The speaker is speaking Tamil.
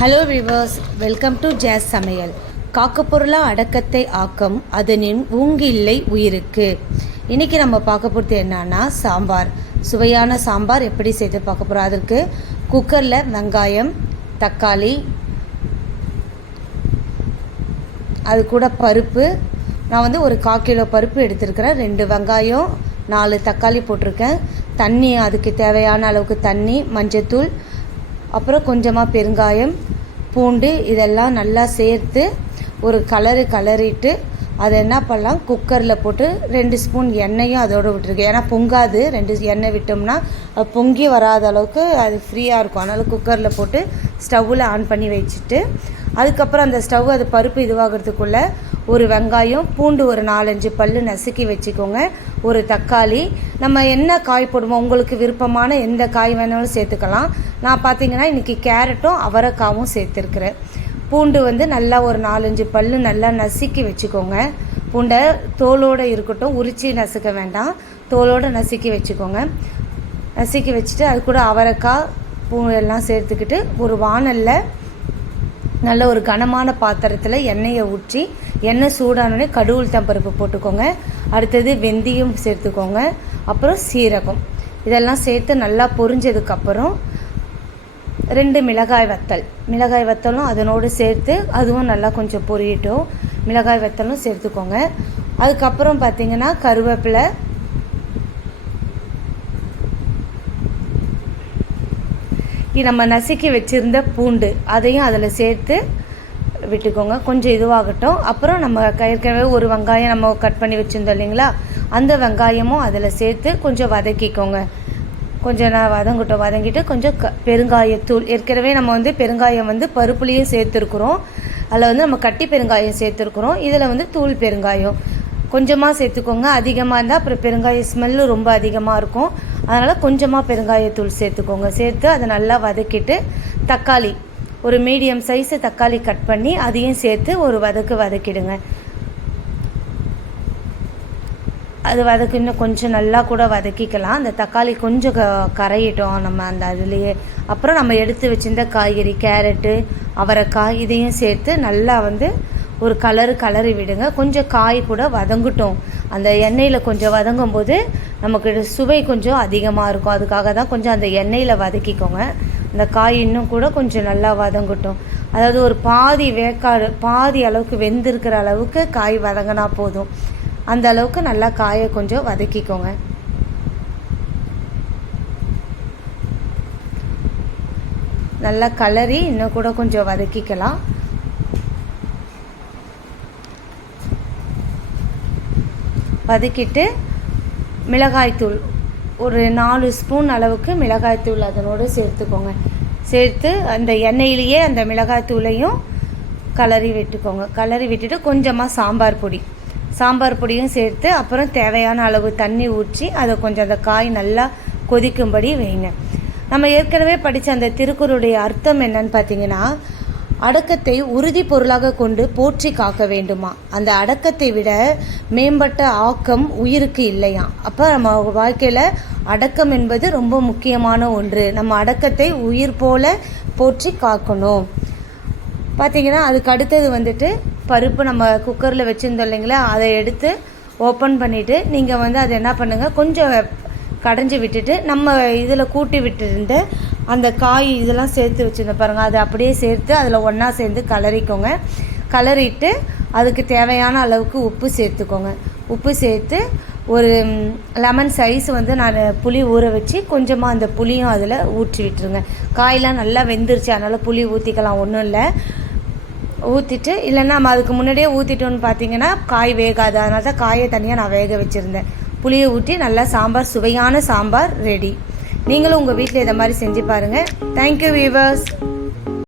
ஹலோ விவர்ஸ் வெல்கம் டு ஜாஸ் சமையல் காக்கப்பொருளா அடக்கத்தை ஆக்கம் அதனின் ஊங்கில்லை உயிருக்கு. இன்னைக்கு நம்ம பார்க்க போகிறது என்னன்னா சாம்பார். சுவையான சாம்பார் எப்படி செய்து பார்க்க போகிறோம் அதற்கு குக்கரில் வெங்காயம் தக்காளி அது கூட பருப்பு. நான் வந்து ஒரு கால் கிலோ பருப்பு எடுத்திருக்கிறேன். ரெண்டு வெங்காயம் நாலு தக்காளி போட்டிருக்கேன். தண்ணி அதுக்கு தேவையான அளவுக்கு தண்ணி மஞ்சத்தூள் அப்புறம் கொஞ்சமாக பெருங்காயம் பூண்டு இதெல்லாம் நல்லா சேர்த்து ஒரு கலரு கலரிட்டு அதை என்ன பண்ணலாம்? குக்கரில் போட்டு ரெண்டு ஸ்பூன் எண்ணெயும் அதோடு விட்டுருக்கு ஏன்னா பொங்காது. ரெண்டு எண்ணெய் விட்டோம்னா அது பொங்கி வராத அளவுக்கு அது ஃப்ரீயாக இருக்கும். அதனால் குக்கரில் போட்டு ஸ்டவ்வில் ஆன் பண்ணி வச்சுட்டு அதுக்கப்புறம் அந்த ஸ்டவ் அது பருப்பு இதுவாகிறதுக்குள்ளே ஒரு வெங்காயம் பூண்டு ஒரு நாலஞ்சு பல்லு நசுக்கி வச்சுக்கோங்க. ஒரு தக்காளி. நம்ம என்ன காய் போடுவோம் உங்களுக்கு விருப்பமான எந்த காய் வேணாலும் சேர்த்துக்கலாம். நான் பார்த்தீங்கன்னா இன்றைக்கி கேரட்டும் அவரைக்காவும் சேர்த்துருக்குறேன். பூண்டு வந்து நல்லா ஒரு நாலஞ்சு பல்லு நல்லா நசுக்கி வச்சுக்கோங்க. பூண்டை தோலோடு இருக்கட்டும் உரித்து நசுக்க வேண்டாம். தோலோடு நசுக்கி வச்சுக்கோங்க. நசுக்கி வச்சுட்டு அது கூட அவரைக்காய் பூ எல்லாம் சேர்த்துக்கிட்டு ஒரு வானலில் நல்ல ஒரு கனமான பாத்திரத்தில் எண்ணெயை ஊற்றி எண்ணெய் சூடானோடனே கடுகுள் பருப்பு போட்டுக்கோங்க. அடுத்தது வெந்தயம் சேர்த்துக்கோங்க. அப்புறம் சீரகம். இதெல்லாம் சேர்த்து நல்லா பொரிஞ்சதுக்கப்புறம் ரெண்டு மிளகாய் வத்தல். மிளகாய் வத்தலும் அதனோடு சேர்த்து அதுவும் நல்லா கொஞ்சம் பொரியட்டும். மிளகாய் வத்தலும் சேர்த்துக்கோங்க. அதுக்கப்புறம் பார்த்தீங்கன்னா கருவேப்பிலை நம்ம நசுக்கி வச்சுருந்த பூண்டு அதையும் அதில் சேர்த்து விட்டுக்கோங்க. கொஞ்சம் இதுவாகட்டும். அப்புறம் நம்ம ஏற்கனவே ஒரு வெங்காயம் நம்ம கட் பண்ணி வச்சுருந்தோம் இல்லைங்களா? அந்த வெங்காயமும் அதில் சேர்த்து கொஞ்சம் வதக்கிக்கோங்க. கொஞ்சம் நான் வதங்கட்டும். வதங்கிட்டு கொஞ்சம் க பெருங்காயத்தூள். ஏற்கனவே நம்ம வந்து பெருங்காயம் வந்து பருப்புலேயும் சேர்த்துருக்குறோம். அதில் வந்து நம்ம கட்டி பெருங்காயம் சேர்த்துருக்குறோம். இதில் வந்து தூள் பெருங்காயம். கொஞ்சமாக சேர்த்துக்கோங்க. அதிகமாக இருந்தால் அப்புறம் பெருங்காய ஸ்மெல்லு ரொம்ப அதிகமாக இருக்கும். அதனால் கொஞ்சமாக பெருங்காயத்தூள் சேர்த்துக்கோங்க. சேர்த்து அதை நல்லா வதக்கிட்டு தக்காளி ஒரு மீடியம் சைஸு தக்காளி கட் பண்ணி அதையும் சேர்த்து ஒரு வதக்கு வதக்கிடுங்க. அது வதக்கு இன்னும் கொஞ்சம் நல்லா கூட வதக்கிக்கலாம். அந்த தக்காளி கொஞ்சம் க கரையிட்டோம் நம்ம அந்த அதுலேயே. அப்புறம் நம்ம எடுத்து வச்சிருந்த காய்கறி கேரட்டு அவரைக்காய் இதையும் சேர்த்து நல்லா வந்து ஒரு கலரு கலரி விடுங்க. கொஞ்சம் காய் கூட வதங்கட்டும். அந்த எண்ணெயில் கொஞ்சம் வதங்கும் போது நமக்கு சுவை கொஞ்சம் அதிகமாக இருக்கும். அதுக்காக தான் கொஞ்சம் அந்த எண்ணெயில் வதக்கிக்கோங்க. அந்த காய் இன்னும் கூட கொஞ்சம் நல்லா வதங்கட்டும். அதாவது ஒரு பாதி வேக்காடு பாதி அளவுக்கு வெந்திருக்கிற அளவுக்கு காய் வதங்கினா போதும். அந்த அளவுக்கு நல்லா காயை கொஞ்சம் வதக்கிக்கோங்க. நல்லா கலரி இன்னும் கூட கொஞ்சம் வதக்கிக்கலாம். வதக்கிட்டு மிளகாய்த்தூள் ஒரு நாலு ஸ்பூன் அளவுக்கு மிளகாய்த்தூள் அதனோடு சேர்த்துக்கோங்க. சேர்த்து அந்த எண்ணெயிலேயே அந்த மிளகாய்த்தூளையும் கலரி விட்டுக்கோங்க. கலரி விட்டுட்டு கொஞ்சமாக சாம்பார் பொடி. சாம்பார் பொடியும் சேர்த்து அப்புறம் தேவையான அளவு தண்ணி ஊற்றி அதை கொஞ்சம் அந்த காய் நல்லா கொதிக்கும்படி வைங்க. நம்ம ஏற்கனவே படித்த அந்த திருக்குறளுடைய அர்த்தம் என்னன்னு பார்த்தீங்கன்னா அடக்கத்தை உறுதி பொருளாக கொண்டு போற்றி காக்க வேண்டுமா? அந்த அடக்கத்தை விட மேம்பட்ட ஆக்கம் உயிருக்கு இல்லையா? அப்போ நம்ம வாழ்க்கையில் அடக்கம் என்பது ரொம்ப முக்கியமான ஒன்று. நம்ம அடக்கத்தை உயிர் போல போற்றி காக்கணும். பார்த்திங்கன்னா அதுக்கு அடுத்தது வந்துட்டு பருப்பு நம்ம குக்கரில் வச்சுருந்தோம் இல்லைங்களா? அதை எடுத்து ஓப்பன் பண்ணிவிட்டு நீங்கள் வந்து அதை என்ன பண்ணுங்கள் கொஞ்சம் கடைஞ்சி விட்டுட்டு நம்ம இதில் கூட்டி விட்டுருந்த அந்த காய் இதெல்லாம் சேர்த்து வச்சுருந்தேன் பாருங்கள் அதை அப்படியே சேர்த்து அதில் ஒன்றா சேர்ந்து கலரிக்கோங்க. கலரிட்டு அதுக்கு தேவையான அளவுக்கு உப்பு சேர்த்துக்கோங்க. உப்பு சேர்த்து ஒரு லெமன் சைஸ் வந்து நான் புளி ஊற வச்சு கொஞ்சமாக அந்த புளியும் அதில் ஊற்றி விட்டுருங்க. காயெலாம் நல்லா வெந்துருச்சு. அதனால் புளி ஊற்றிக்கலாம் ஒன்றும் இல்லை. ஊற்றிட்டு இல்லைன்னா நம்ம அதுக்கு முன்னாடியே ஊற்றிட்டோன்னு பார்த்தீங்கன்னா காய் வேகாது. அதனால தான் காயை தனியாக நான் வேக வச்சுருந்தேன். புளியை ஊற்றி நல்லா சாம்பார் சுவையான சாம்பார் ரெடி நீங்களும் உங்கள் வீட்டில் இதை மாதிரி செஞ்சு பாருங்கள் தேங்க்யூ வீவர்ஸ்